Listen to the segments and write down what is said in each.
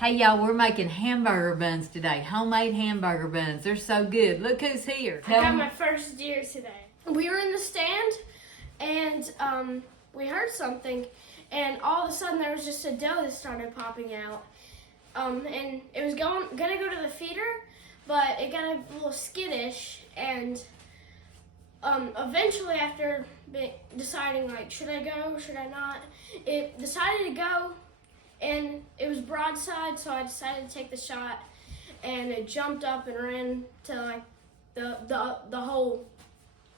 Hey y'all, we're making hamburger buns today. Homemade hamburger buns. They're so good. Look who's here. I got my first deer today. We were in the stand and we heard something and all of a sudden there was just a doe that started popping out. And it was gonna go to the feeder, but it got a little skittish and eventually after deciding like, should I go, should I not, it decided to go. And it was broadside, so I decided to take the shot, and it jumped up and ran to like the whole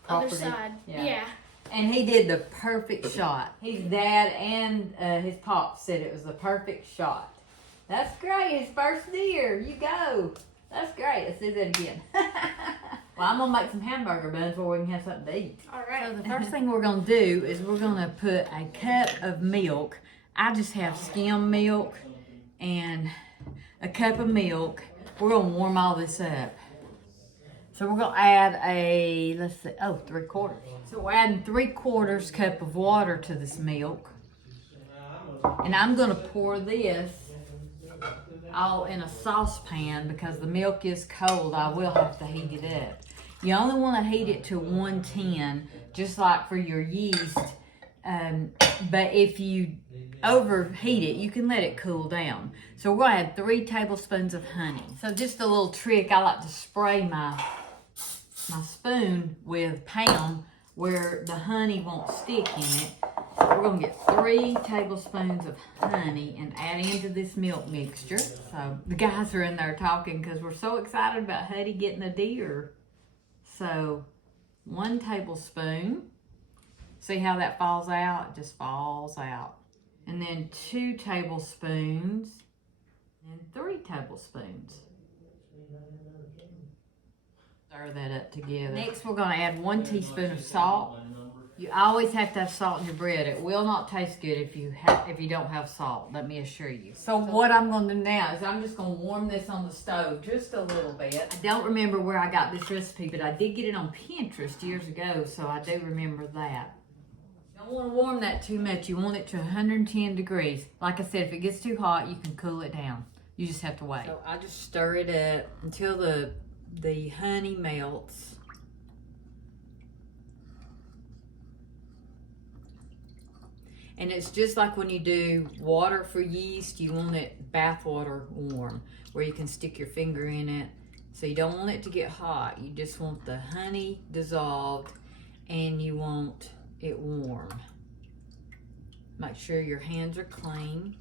other side. Yeah. And he did the perfect shot. His dad and his pop said it was the perfect shot. That's great. His first deer. You go. That's great. Let's do that again. Well, I'm gonna make some hamburger buns before we can have something to eat. All right. So the first thing we're gonna do is we're gonna put a cup of milk. I just have skim milk and a cup of milk. We're gonna warm all this up. So we're gonna add a, let's see, 3/4. So we're adding 3/4 cup of water to this milk. And I'm gonna pour this all in a saucepan because the milk is cold. I will have to heat it up. You only wanna heat it to 110, just like for your yeast. But if you overheat it, you can let it cool down. So we're gonna add 3 tablespoons of honey. So just a little trick, I like to spray my spoon with Pam where the honey won't stick in it. So we're gonna get 3 tablespoons of honey and add into this milk mixture. So the guys are in there talking because we're so excited about Huddy getting a deer. So 1 tablespoon. See how that falls out? It just falls out. And then 2 tablespoons and 3 tablespoons. Stir that up together. Next, we're gonna add 1 teaspoon of salt. You always have to have salt in your bread. It will not taste good if you don't have salt, let me assure you. So what I'm gonna do now is I'm just gonna warm this on the stove just a little bit. I don't remember where I got this recipe, but I did get it on Pinterest years ago, so I do remember that. You don't want to warm that too much. You want it to 110 degrees. Like I said, if it gets too hot, you can cool it down. You just have to wait. So I just stir it up until the honey melts. And it's just like when you do water for yeast, you want it bath water warm, where you can stick your finger in it. So you don't want it to get hot. You just want the honey dissolved and you want it warm. Make sure your hands are clean.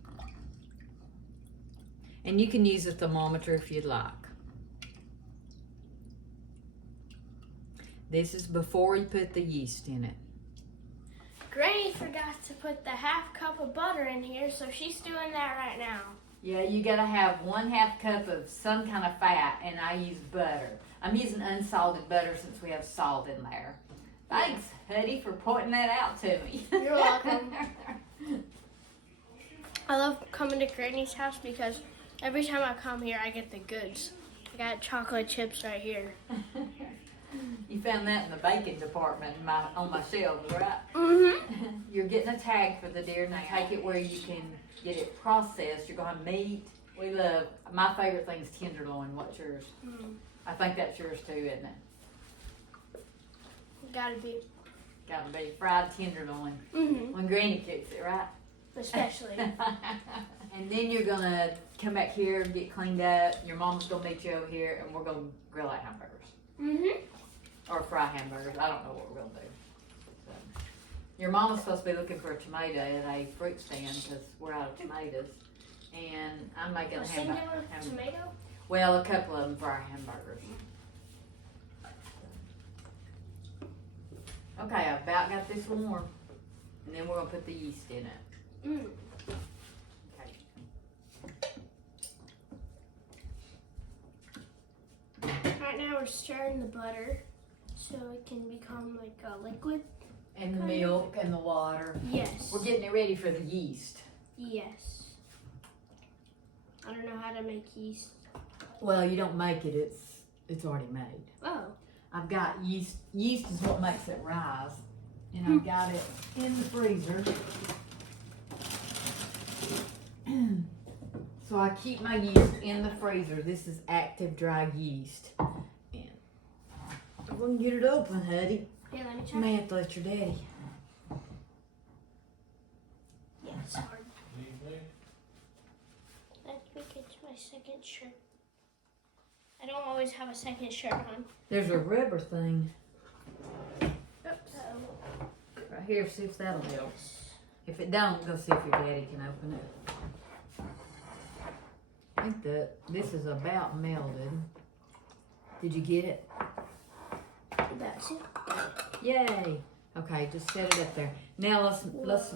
And you can use a thermometer if you'd like. This is before you put the yeast in it. Granny forgot to put the ½ cup of butter in here, so she's doing that right now. Yeah, you gotta have 1/2 cup of some kind of fat, and I use butter. I'm using unsalted butter since we have salt in there. Thanks, Huddy, for pointing that out to me. You're welcome. I love coming to Granny's house because every time I come here, I get the goods. I got chocolate chips right here. You found that in the baking department on my shelves, right? Mm-hmm. You're getting a tag for the deer. Now take it where you can get it processed. You're gonna have meat. We love, my favorite thing is tenderloin. What's yours? Mm. I think that's yours too, isn't it? Gotta be. Gotta be fried tenderloin. Mm-hmm. When Granny cooks it, right? Especially. And then you're gonna come back here and get cleaned up. Your mom's gonna meet you over here, and we're gonna grill out hamburgers. Mm-hmm. Or fry hamburgers. I don't know what we're gonna do. So. Your mama's supposed to be looking for a tomato at a fruit stand because we're out of tomatoes. And I'm making a hamburger. Tomato? Well, a couple of them for our hamburgers. Okay, I've about got this warm. And then we're gonna put the yeast in it. Mm. Okay. Right now we're stirring the butter so it can become like a liquid. And the milk and the water. Yes. We're getting it ready for the yeast. Yes. I don't know how to make yeast. Well, you don't make it, it's already made. Oh. I've got yeast. Yeast is what makes it rise. And I've got it in the freezer. So I keep my yeast in the freezer. This is active dry yeast. And I'm gonna get it open, Huddy. Yeah, let me You try. may have to let your daddy. Yeah, it's hard. Let me get to my second shirt. I don't always have a second shirt on. There's a rubber thing Oops. right here. See if that'll help. If it don't, go see if your daddy can open it. I think that this is about melted. Did you get it? That's it. Yay! Okay, just set it up there. Now let's Looks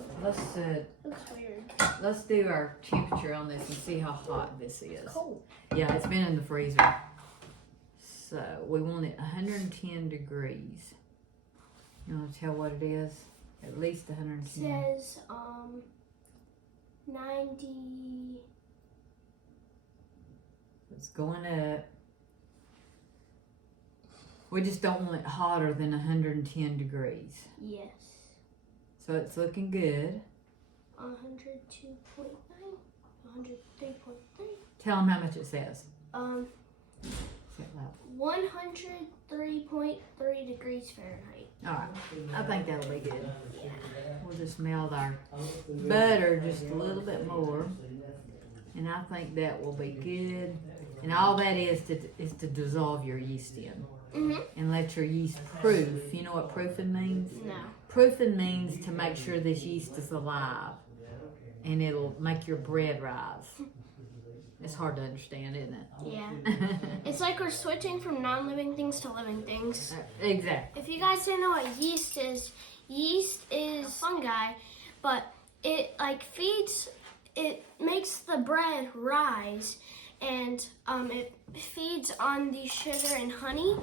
weird. let's do our temperature on this and see how hot this is. Cold. Yeah, it's been in the freezer. So we want it 110 degrees. You want to tell what it is? At least 110. It says 90. It's going up. We just don't want it hotter than 110 degrees. Yes. So it's looking good. 102.9. 103.3. Tell them how much it says. Say it loud. 103.3 degrees Fahrenheit. All right, I think that'll be good. Yeah. We'll just melt our butter just a little bit more, and I think that will be good. And all that is to dissolve your yeast in and let your yeast proof. You know what proofing means? No. Proofing means to make sure this yeast is alive, and it'll make your bread rise. It's hard to understand, isn't it? Yeah. It's like we're switching from non-living things to living things. Exactly. If you guys didn't know what yeast is fungi, but it makes the bread rise, and it feeds on the sugar and honey,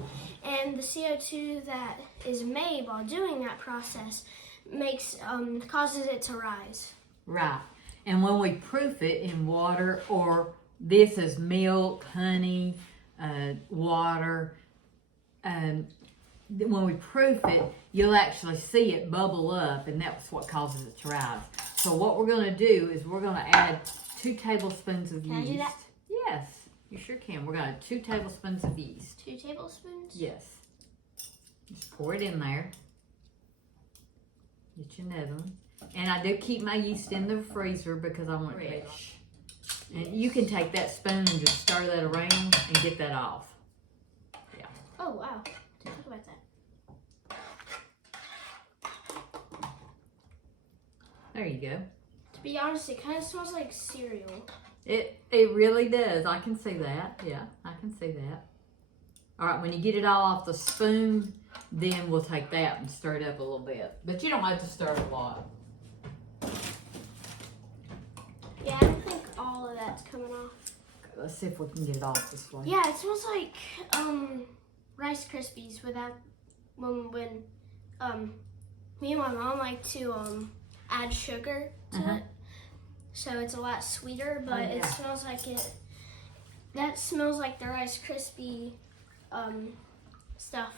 and the CO2 that is made while doing that process causes it to rise. Right. And when we proof it in water, or this is milk, honey, water, when we proof it, you'll actually see it bubble up, and that's what causes it to rise. So what we're going to do is we're going to add 2 tablespoons of yeast. Can I do that? Yes, you sure can. We're going to add 2 tablespoons of yeast. 2 tablespoons? Yes. Just pour it in there. Get you another one. And I do keep my yeast in the freezer because I want it rich. And you can take that spoon and just stir that around and get that off. Yeah. Oh, wow. Talk about that. There you go. To be honest, it kind of smells like cereal. It really does. I can see that. Yeah, I can see that. All right, when you get it all off the spoon, then we'll take that and stir it up a little bit. But you don't have to stir it a lot. Yeah, I don't think all of that's coming off. Okay, let's see if we can get it off this way. Yeah, it smells like Rice Krispies without when me and my mom like to add sugar to it, so it's a lot sweeter. But it smells like it. That smells like the Rice Krispie stuff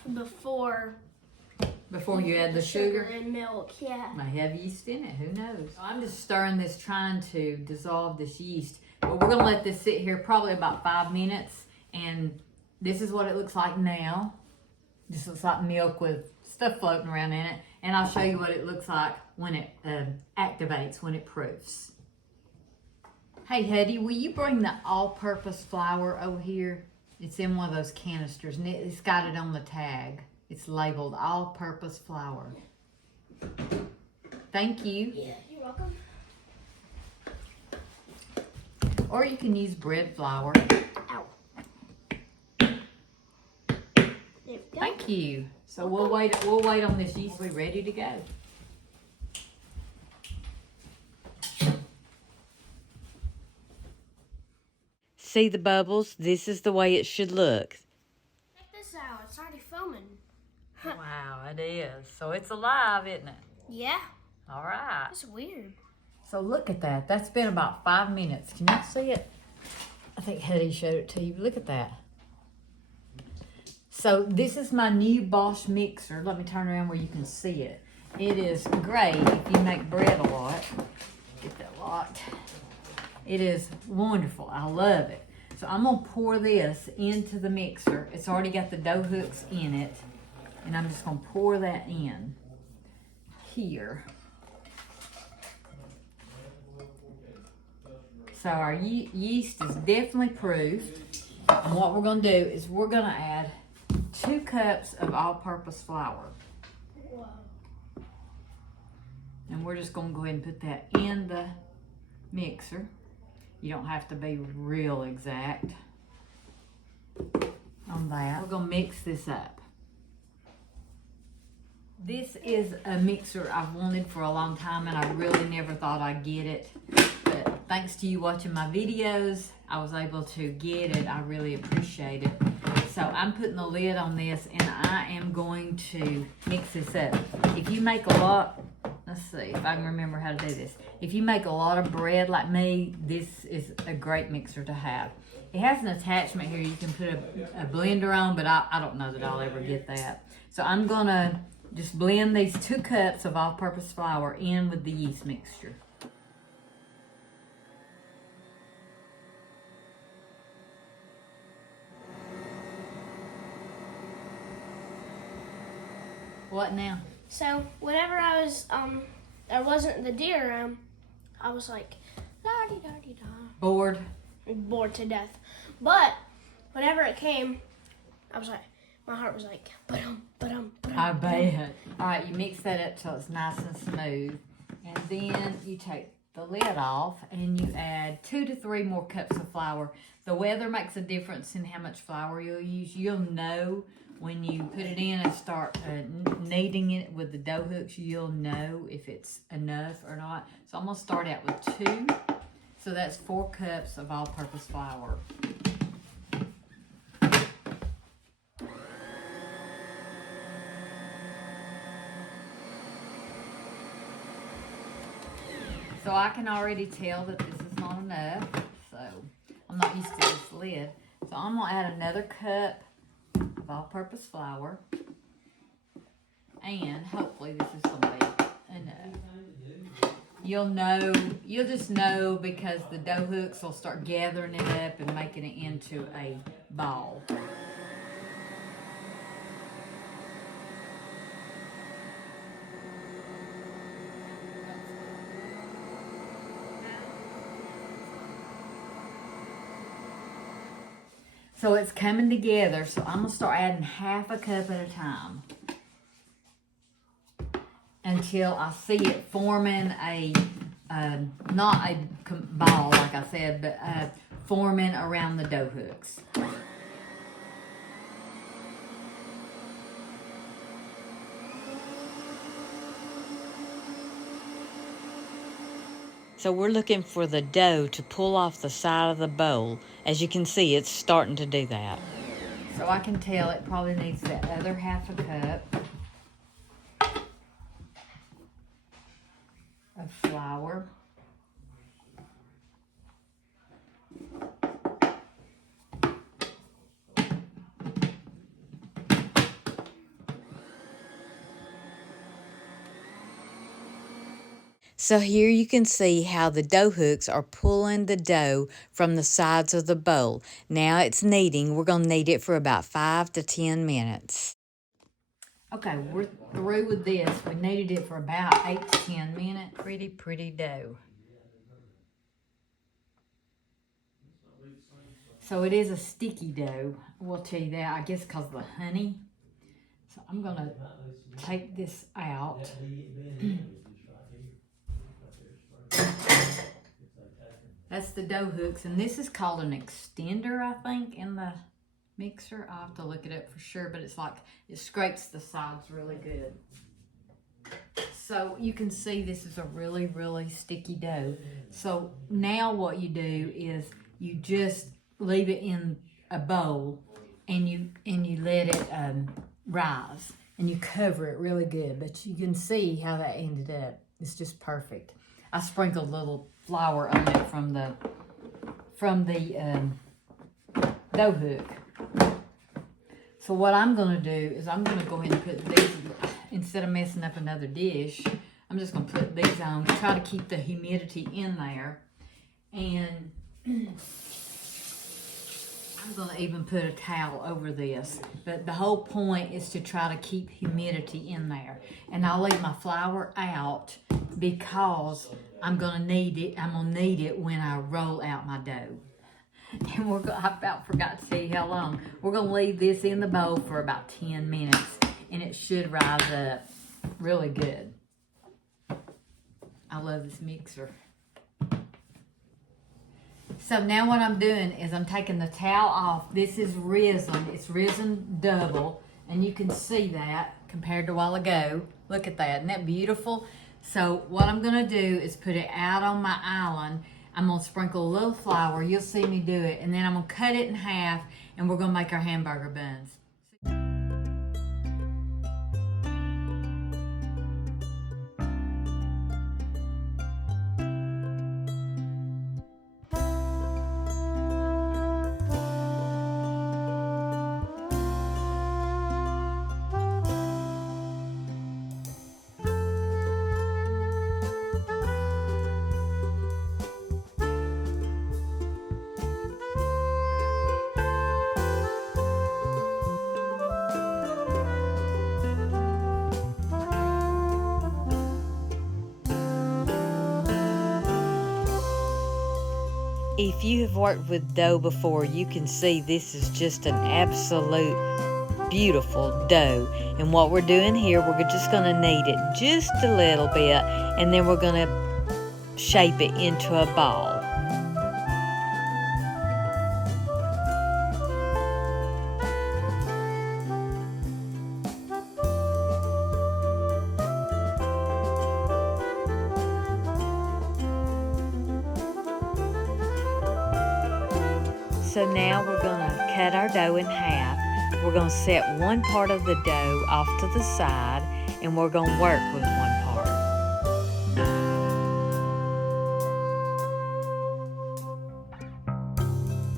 before you add the sugar and milk. Yeah. May have yeast in it, who knows? I'm just stirring this, trying to dissolve this yeast. But we're gonna let this sit here probably about 5 minutes, and this is what it looks like now. Just looks like milk with stuff floating around in it. And I'll show you what it looks like when it activates, when it proofs. Hey Huddy, will you bring the all-purpose flour over here? It's in one of those canisters, and it's got it on the tag. It's labeled all-purpose flour. Thank you. Yeah, you're welcome. Or you can use bread flour. Ow. There we go. Thank you. So we'll wait on this yeast. We're ready to go. See the bubbles? This is the way it should look. Check this out. It's already foaming. Wow, it is. So it's alive, isn't it? Yeah. All right. That's weird. So look at that. That's been about 5 minutes. Can you see it? I think Huddy showed it to you. Look at that. So this is my new Bosch mixer. Let me turn around where you can see it. It is great if you make bread a lot. Get that locked. It is wonderful. I love it. So I'm gonna pour this into the mixer. It's already got the dough hooks in it. And I'm just gonna pour that in here. So our yeast is definitely proofed. And what we're gonna do is we're gonna add 2 cups of all-purpose flour. Wow. And we're just gonna go ahead and put that in the mixer. You don't have to be real exact on that. We're gonna mix this up. This is a mixer I've wanted for a long time, and I really never thought I'd get it. But thanks to you watching my videos, I was able to get it. I really appreciate it. So I'm putting the lid on this, and I am going to mix this up. If you make a lot, let's see if I can remember how to do this. If you make a lot of bread like me, this is a great mixer to have. It has an attachment here you can put a blender on, but I don't know that I'll ever get that. So I'm gonna just blend these 2 cups of all-purpose flour in with the yeast mixture. What now? So whenever I was there wasn't the deer around, I was like la-di-da-di-da. Bored? Bored to death. But whenever it came, I was like, my heart was like, ba-dum, ba-dum, ba-dum. I bet. All right, you mix that up till it's nice and smooth. And then you take the lid off and you add 2 to 3 more cups of flour. The weather makes a difference in how much flour you'll use. You'll know when you put it in and start kneading it with the dough hooks, you'll know if it's enough or not. So I'm gonna start out with 2. So that's 4 cups of all-purpose flour. So I can already tell that this is not enough. So I'm not used to this lid. So I'm gonna add another cup of all-purpose flour. And hopefully this is gonna be enough. You'll just know because the dough hooks will start gathering it up and making it into a ball. So it's coming together, so I'm gonna start adding half a cup at a time until I see it forming a, not a ball like I said, but forming around the dough hooks. So we're looking for the dough to pull off the side of the bowl. As you can see, it's starting to do that. So I can tell it probably needs that other half a cup of flour. So here you can see how the dough hooks are pulling the dough from the sides of the bowl. Now it's kneading. We're going to knead it for about 5 to 10 minutes. Okay, we're through with this. We kneaded it for about 8 to 10 minutes. Pretty dough. So it is a sticky dough. We'll tell you that, I guess, because of the honey. So I'm going to take this out. That's the dough hooks, and this is called an extender, I think, in the mixer. I'll have to look it up for sure, but it's like it scrapes the sides really good. So you can see this is a really sticky dough. So now what you do is you just leave it in a bowl and you let it rise, and you cover it really good. But you can see how that ended up. It's just perfect. I sprinkled a little flour on it from the dough hook. So what I'm going to do is I'm going to go ahead and put these, instead of messing up another dish, I'm just going to put these on, try to keep the humidity in there. And I'm gonna even put a towel over this. But the whole point is to try to keep humidity in there. And I'll leave my flour out because I'm gonna need it. I'm gonna need it when I roll out my dough. And I about forgot to tell you how long. We're gonna leave this in the bowl for about 10 minutes and it should rise up really good. I love this mixer. So now what I'm doing is I'm taking the towel off. This is risen. It's risen double. And you can see that compared to a while ago. Look at that. Isn't that beautiful? So what I'm going to do is put it out on my island. I'm going to sprinkle a little flour. You'll see me do it. And then I'm going to cut it in half and we're going to make our hamburger buns. If you have worked with dough before, you can see this is just an absolute beautiful dough. And what we're doing here, we're just going to knead it just a little bit, and then we're going to shape it into a ball. So now we're going to cut our dough in half. We're going to set one part of the dough off to the side and we're going to work with one part.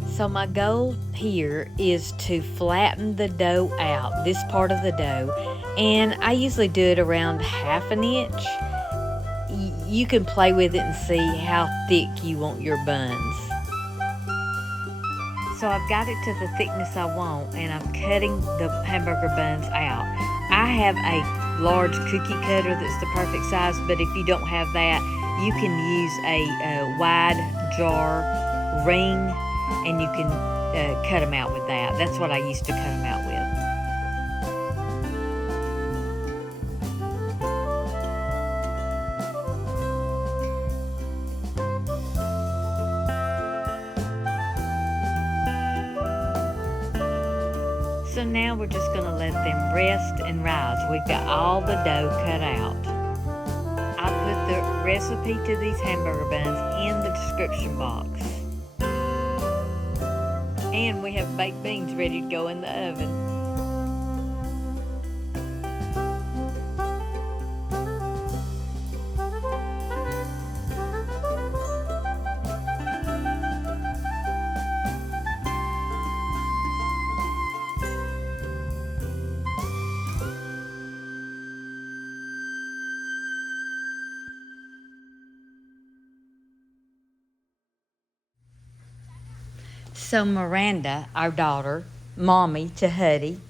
So my goal here is to flatten the dough out, this part of the dough, and I usually do it around 1/2 inch. You can play with it and see how thick you want your buns. So I've got it to the thickness I want and I'm cutting the hamburger buns out. I have a large cookie cutter that's the perfect size, but if you don't have that, you can use a wide jar ring and you can cut them out with that. That's what I used to cut them out with. So now we're just going to let them rest and rise. We've got all the dough cut out. I'll put the recipe to these hamburger buns in the description box. And we have baked beans ready to go in the oven. So Miranda, our daughter, mommy to Huddy,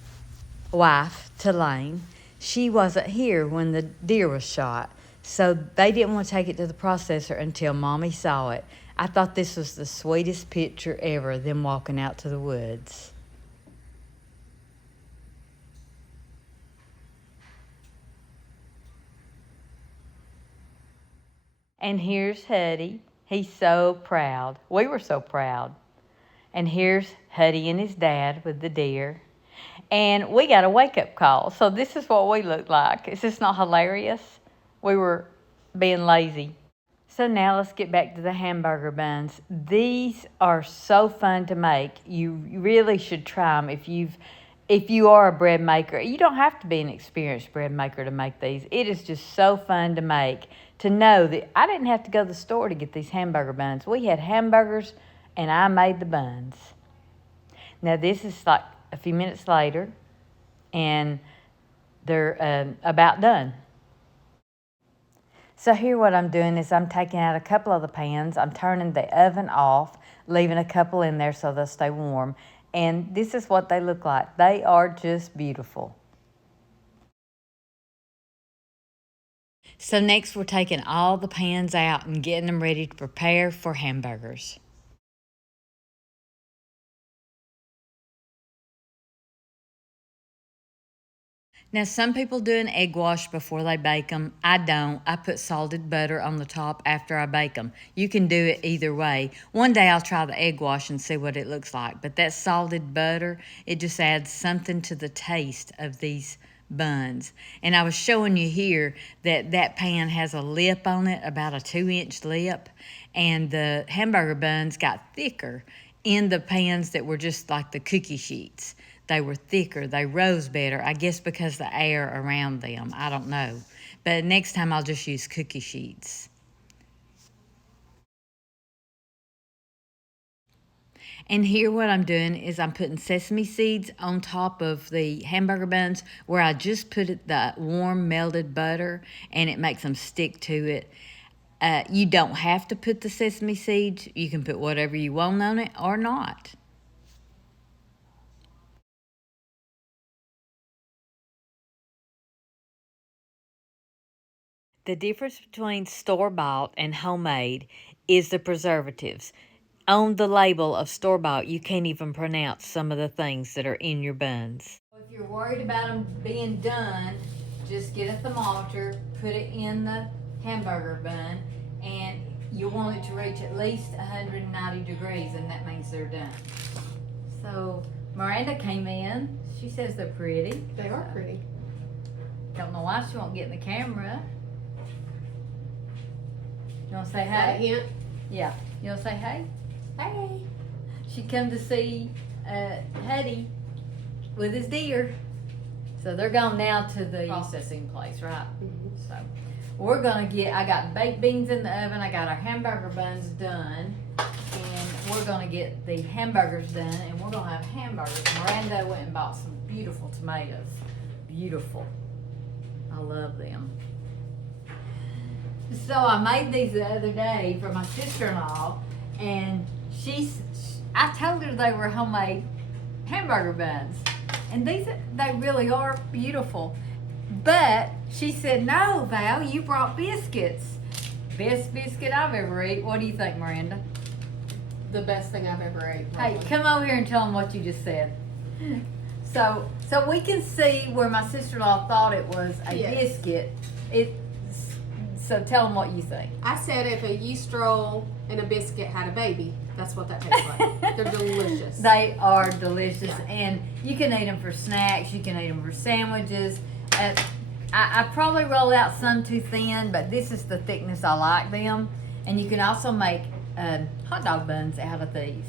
wife to Lane, she wasn't here when the deer was shot. So they didn't want to take it to the processor until mommy saw it. I thought this was the sweetest picture ever, them walking out to the woods. And here's Huddy. He's so proud. We were so proud. And here's Huddy and his dad with the deer. And we got a wake-up call. So this is what we look like. Is this not hilarious? We were being lazy. So now let's get back to the hamburger buns. These are so fun to make. You really should try them if you are a bread maker. You don't have to be an experienced bread maker to make these. It is just so fun to make. To know that I didn't have to go to the store to get these hamburger buns. We had hamburgers and I made the buns. Now this is like a few minutes later and they're about done. So here what I'm doing is I'm taking out a couple of the pans. I'm turning the oven off, leaving a couple in there so they'll stay warm. And this is what they look like. They are just beautiful. So next we're taking all the pans out and getting them ready to prepare for hamburgers. Now, some people do an egg wash before they bake them. I don't. I put salted butter on the top after I bake them. You can do it either way. One day I'll try the egg wash and see what it looks like. But that salted butter, it just adds something to the taste of these buns. And I was showing you here that that pan has a lip on it, about a 2-inch lip. And the hamburger buns got thicker in the pans that were just like the cookie sheets. They were thicker. They rose better, I guess because the air around them. I don't know. But next time I'll just use cookie sheets. And here what I'm doing is I'm putting sesame seeds on top of the hamburger buns where I just put the warm melted butter and it makes them stick to it. You don't have to put the sesame seeds. You can put whatever you want on it or not. The difference between store-bought and homemade is the preservatives. On the label of store-bought, you can't even pronounce some of the things that are in your buns. If you're worried about them being done, just get a thermometer, put it in the hamburger bun, and you want it to reach at least 190 degrees, and that means they're done. So Miranda came in. She says they're pretty. They are pretty. Don't know why she won't get in the camera. You want to say Is that a hey? hint? Yeah. You want to say hey? Hey. She come to see Huddy with his deer. So they're going now to the processing place, right? Mm-hmm. So we're going to I got baked beans in the oven. I got our hamburger buns done. And we're going to get the hamburgers done. And we're going to have hamburgers. Miranda went and bought some beautiful tomatoes. Beautiful. I love them. So I made these the other day for my sister-in-law, and I told her they were homemade hamburger buns, and they really are beautiful. But she said, "No, Val, you brought biscuits. Best biscuit I've ever eaten." What do you think, Miranda? The best thing I've ever ate. Hey, come over here and tell them what you just said. So we can see where my sister-in-law thought it was a biscuit. So tell them what you think. I said if a yeast roll and a biscuit had a baby, that's what that tastes like. They're delicious. They are delicious, Yeah. and you can eat them for snacks. You can eat them for sandwiches. I probably roll out some too thin, but this is the thickness I like them. And you can also make hot dog buns out of these.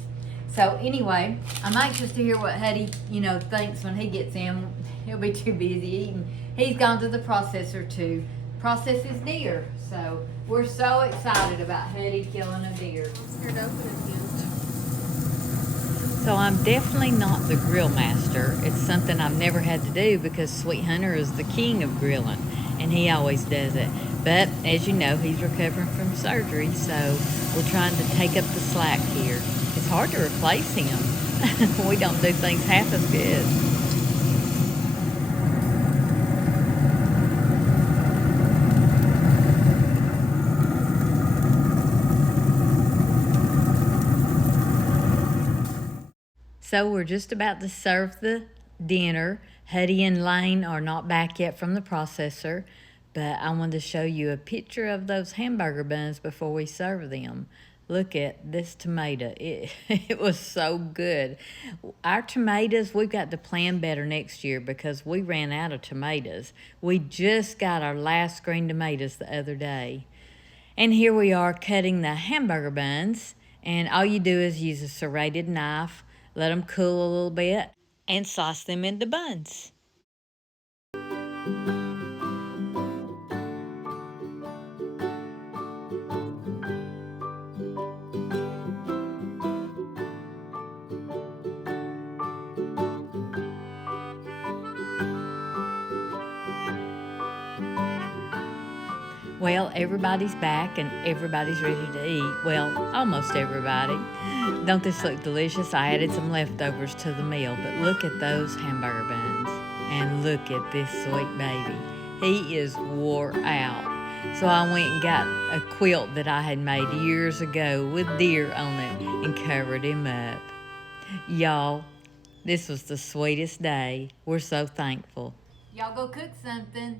So anyway, I'm anxious to hear what Huddy, thinks when he gets in. He'll be too busy eating. He's gone to the processor to process his deer. So we're so excited about Huddy killing a deer. Scared to open it again. So I'm definitely not the grill master. It's something I've never had to do because Sweet Hunter is the king of grilling, and he always does it. But as you know, he's recovering from surgery, so we're trying to take up the slack here. It's hard to replace him. We don't do things half as good. So we're just about to serve the dinner. Huddy and Lane are not back yet from the processor, but I wanted to show you a picture of those hamburger buns before we serve them. Look at this tomato. It was so good. Our tomatoes, we've got to plan better next year because we ran out of tomatoes. We just got our last green tomatoes the other day. And here we are cutting the hamburger buns, and all you do is use a serrated knife, let them cool a little bit, and slice them into buns. Well, everybody's back and everybody's ready to eat. Well, almost everybody. Don't this look delicious? I added some leftovers to the meal, but look at those hamburger buns. And look at this sweet baby. He is wore out. So I went and got a quilt that I had made years ago with deer on it and covered him up. Y'all, this was the sweetest day. We're so thankful. Y'all go cook something.